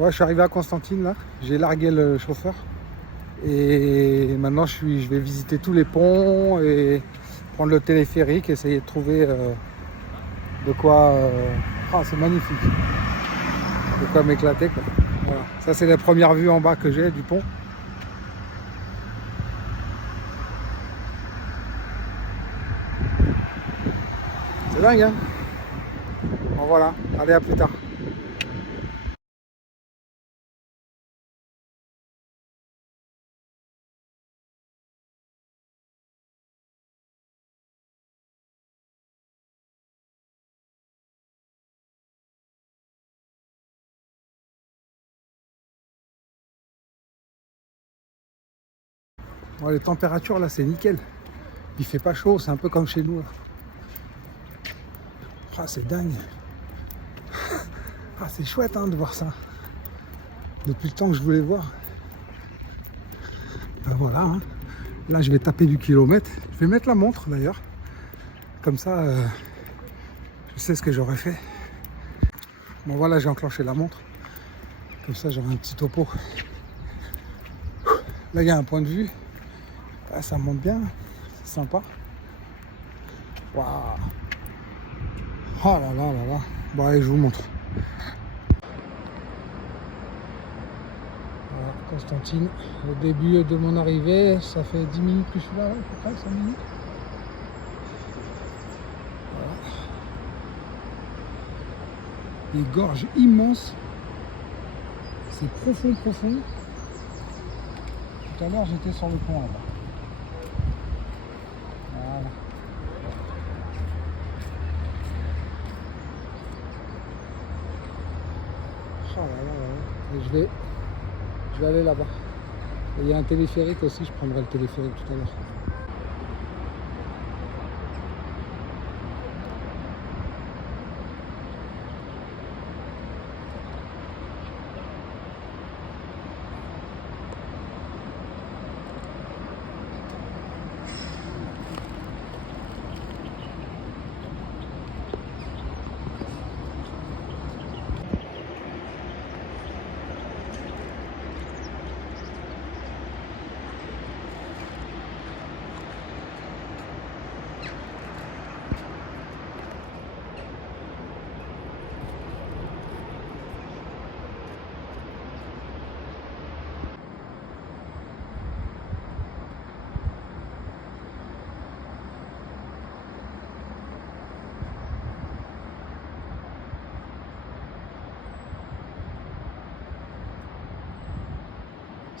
Ouais, je suis arrivé à Constantine là, j'ai largué le chauffeur et maintenant je vais visiter tous les ponts et prendre le téléphérique, essayer de trouver de quoi... Ah, c'est magnifique, de quoi m'éclater quoi. Voilà. Ça c'est la première vue en bas que j'ai du pont. C'est dingue hein. Bon voilà, allez à plus tard. Bon, les températures là c'est nickel. Il fait pas chaud, c'est un peu comme chez nous là. Ah, c'est dingue. Ah, c'est chouette hein, de voir ça. Depuis le temps que je voulais voir. Ben voilà. Hein. Là, je vais taper du kilomètre. Je vais mettre la montre d'ailleurs. Comme ça, je sais ce que j'aurais fait. Bon voilà, j'ai enclenché la montre. Comme ça, j'aurai un petit topo. Là, il y a un point de vue. Ah, ça monte bien. C'est sympa. Waouh. Oh là là là là. Bon, allez, je vous montre. Voilà, Constantine. Au début de mon arrivée, ça fait 10 minutes que je suis là, ouais, à peu près 5 minutes. Voilà. Des gorges immenses. C'est profond, profond. Tout à l'heure, j'étais sur le pont là-bas. Voilà. Oh là là là là. Et je vais aller là-bas. Et il y a un téléphérique aussi, je prendrai le téléphérique tout à l'heure.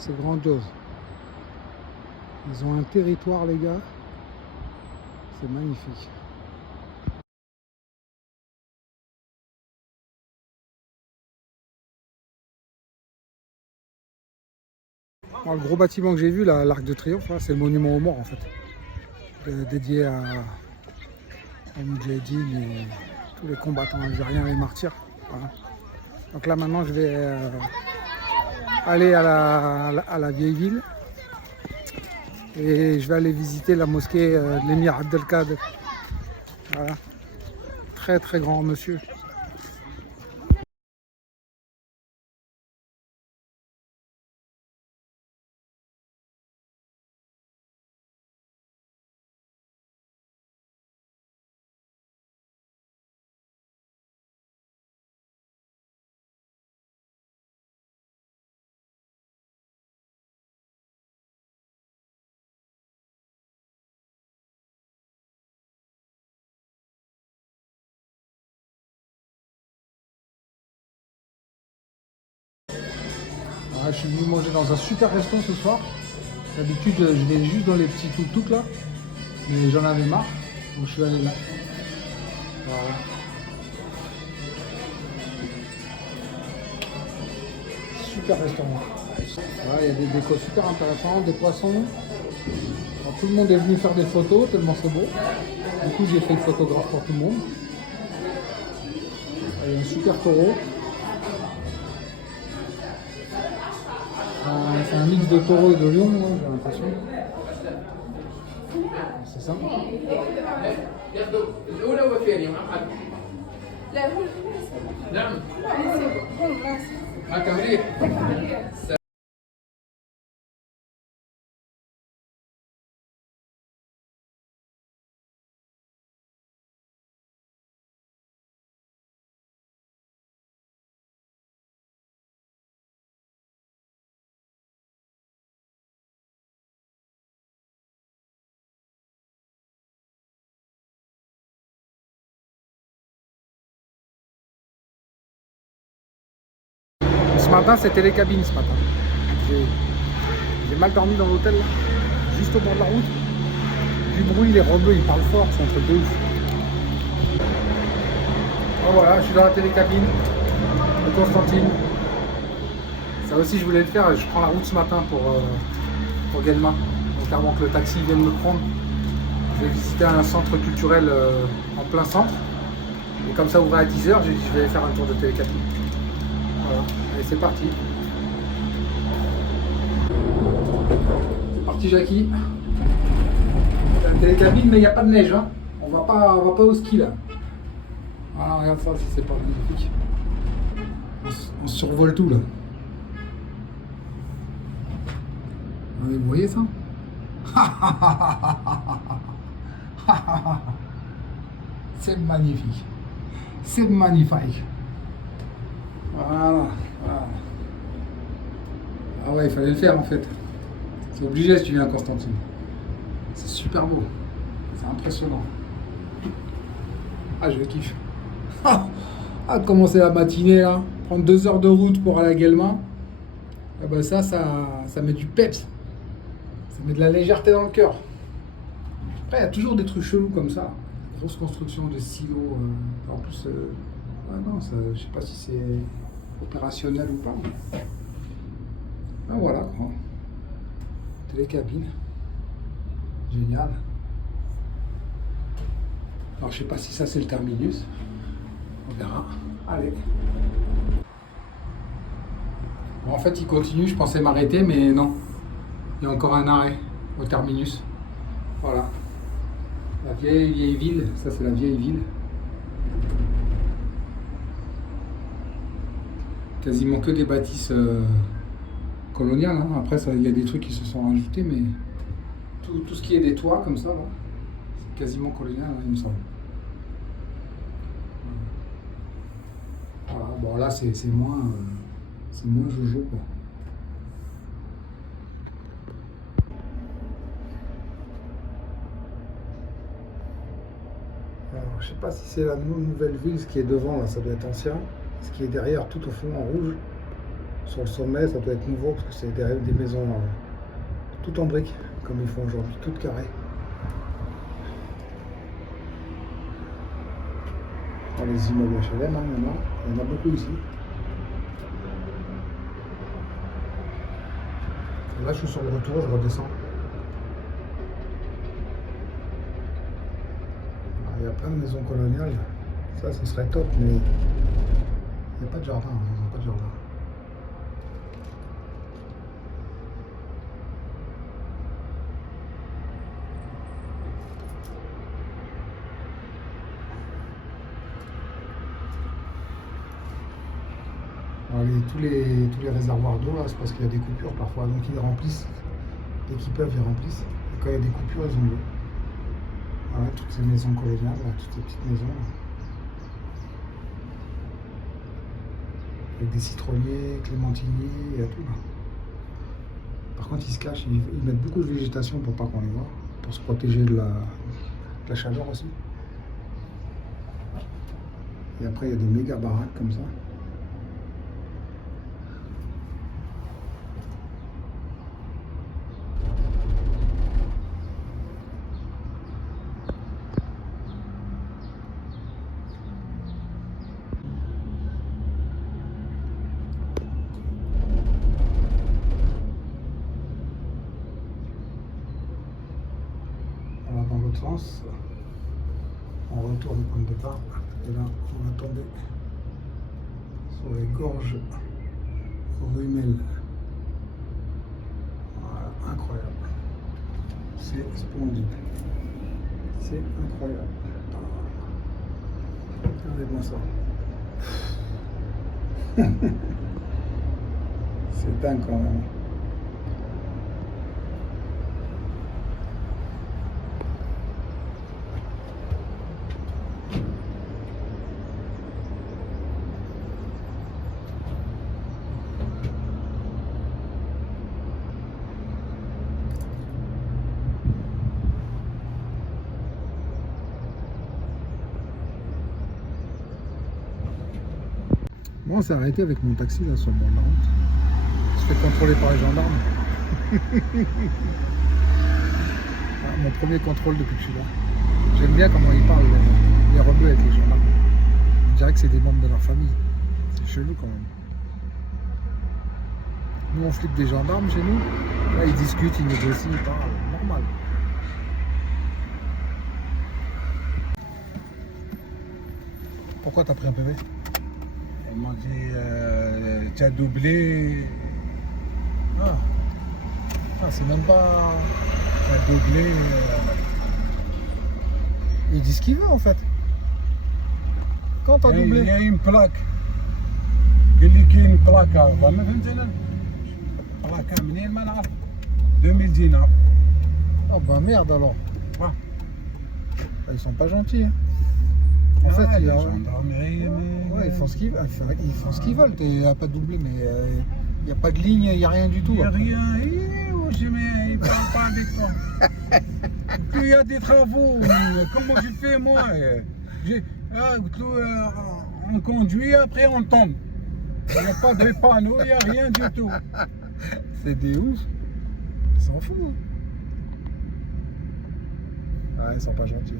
C'est grandiose. Ils ont un territoire, les gars. C'est magnifique. Alors, le gros bâtiment que j'ai vu, l'Arc de Triomphe, c'est le monument aux morts en fait. Dédié à Moudjahidine et tous les combattants algériens et martyrs. Voilà. Donc là maintenant je vais aller à la vieille ville. Et je vais aller visiter la mosquée de l'émir Abdelkader. Voilà. Très très grand monsieur. Voilà, je suis venu manger dans un super resto ce soir. D'habitude je vais juste dans les petits tuk-tuk là. Mais j'en avais marre. Donc je suis allé là. Voilà. Super restaurant. Voilà, il y a des décos super intéressants, des poissons. Alors, tout le monde est venu faire des photos tellement c'est beau. Du coup j'ai fait le photographe pour tout le monde. Il y a un super taureau. C'est un mix de taureau et de lion, j'ai l'impression. C'est ça. Ce matin, c'était les cabines ce matin. J'ai mal dormi dans l'hôtel, là, juste au bord de la route. Du bruit, les robots, ils parlent fort, c'est un truc de ouf. Oh, voilà, je suis dans la télécabine de Constantine. Ça aussi, je voulais le faire. Je prends la route ce matin pour Guelma. Donc avant que le taxi vienne me prendre, je vais visiter un centre culturel en plein centre. Et comme ça ouvrait à 10 h, j'ai dit je vais aller faire un tour de télécabine. Voilà, allez, c'est parti. C'est parti, Jackie. C'est un télécabine, mais il n'y a pas de neige. Hein. On va pas au ski là. Voilà, regarde ça, si c'est pas magnifique. On survole tout là. Vous voyez ça? C'est magnifique. C'est magnifique. Voilà. Ah ouais, il fallait le faire en fait. C'est obligé si tu viens à Constantine. C'est super beau. C'est impressionnant. Ah, je kiffe. Ah, commencer la matinée là, prendre 2 heures de route pour aller à Guelma. Eh ben ça met du peps. Ça met de la légèreté dans le cœur. Après, il y a toujours des trucs chelous comme ça. Grosse construction de silos. En plus, non, ça, je sais pas si c'est opérationnel ou pas. Ah, voilà, quoi. Télécabine. Génial. Alors, je sais pas si ça c'est le terminus. On verra. Allez. Bon, en fait, il continue. Je pensais m'arrêter, mais non. Il y a encore un arrêt au terminus. Voilà. La vieille ville. Ça, c'est la vieille ville. Quasiment que des bâtisses coloniales. Hein. Après, il y a des trucs qui se sont rajoutés, mais tout ce qui est des toits comme ça, là, c'est quasiment colonial, hein, il me semble. Voilà. Bon, là, c'est moins jojo, quoi. Alors, je sais pas si c'est la nouvelle ville, ce qui est devant, là, ça doit être ancien. Ce qui est derrière, tout au fond, en rouge, sur le sommet, ça doit être nouveau, parce que c'est des maisons toutes en briques, comme ils font aujourd'hui, toutes carrées. Dans les immeubles HLM, hein, il y en a beaucoup ici. Et là, je suis sur le retour, je redescends. Alors, il y a plein de maisons coloniales. Ça, ce serait top, mais il n'y a pas de jardin. Ils n'ont pas de jardin. Alors, tous les réservoirs d'eau, là, c'est parce qu'il y a des coupures parfois. Donc, ils remplissent. Dès qu'ils peuvent, ils remplissent. Et quand il y a des coupures, ils ont de l'eau. Voilà, toutes ces maisons coloniales, là, toutes ces petites maisons. Là. Avec des citronniers, clémentiniers, il y a tout là. Par contre, ils se cachent, ils mettent beaucoup de végétation pour pas qu'on les voit, pour se protéger de la chaleur aussi. Et après, il y a des méga baraques comme ça. Dans l'autre sens, on retourne au point de départ et là on va tomber sur les gorges Rumel. Voilà, incroyable, c'est splendide, c'est incroyable. Regardez-moi ça. C'est dingue quand même. Bon, on s'est arrêté avec mon taxi là sur le bord de la route. Je se fait contrôler par les gendarmes. Ah, mon premier contrôle depuis que je suis là. J'aime bien comment ils parlent, les rebeux avec les gendarmes. On dirait que c'est des membres de leur famille. C'est chelou quand même. Nous on flippe des gendarmes chez nous. Là ils discutent, ils négocient, ils parlent. Normal. Pourquoi t'as pris un PV? Ils m'ont dit, tu as doublé, Ah, c'est même pas... tu as doublé. Il dit ce qu'il veut en fait. Quand t'as Il doublé? y a une plaque. قال لي كاين بلاكة ما فهمت انا بلاكة منين ما نعرف 2000 دينار. Oh bah merde alors. Ouais. Ils sont pas gentils. Hein. En fait, les ils, gendarmeries, ouais, ils font ce qu'ils veulent. Il n'y a pas de doublé, mais il n'y a pas de ligne, il n'y a rien du tout. Il n'y a Après. rien. Ils ne parlent pas avec toi. Puis il y a des travaux. Comment je fais moi? On conduit, après on tombe. Il n'y a pas de panneau, il n'y a rien du tout. C'est des ouf. Ils s'en foutent. Hein. Ouais, ils sont pas gentils.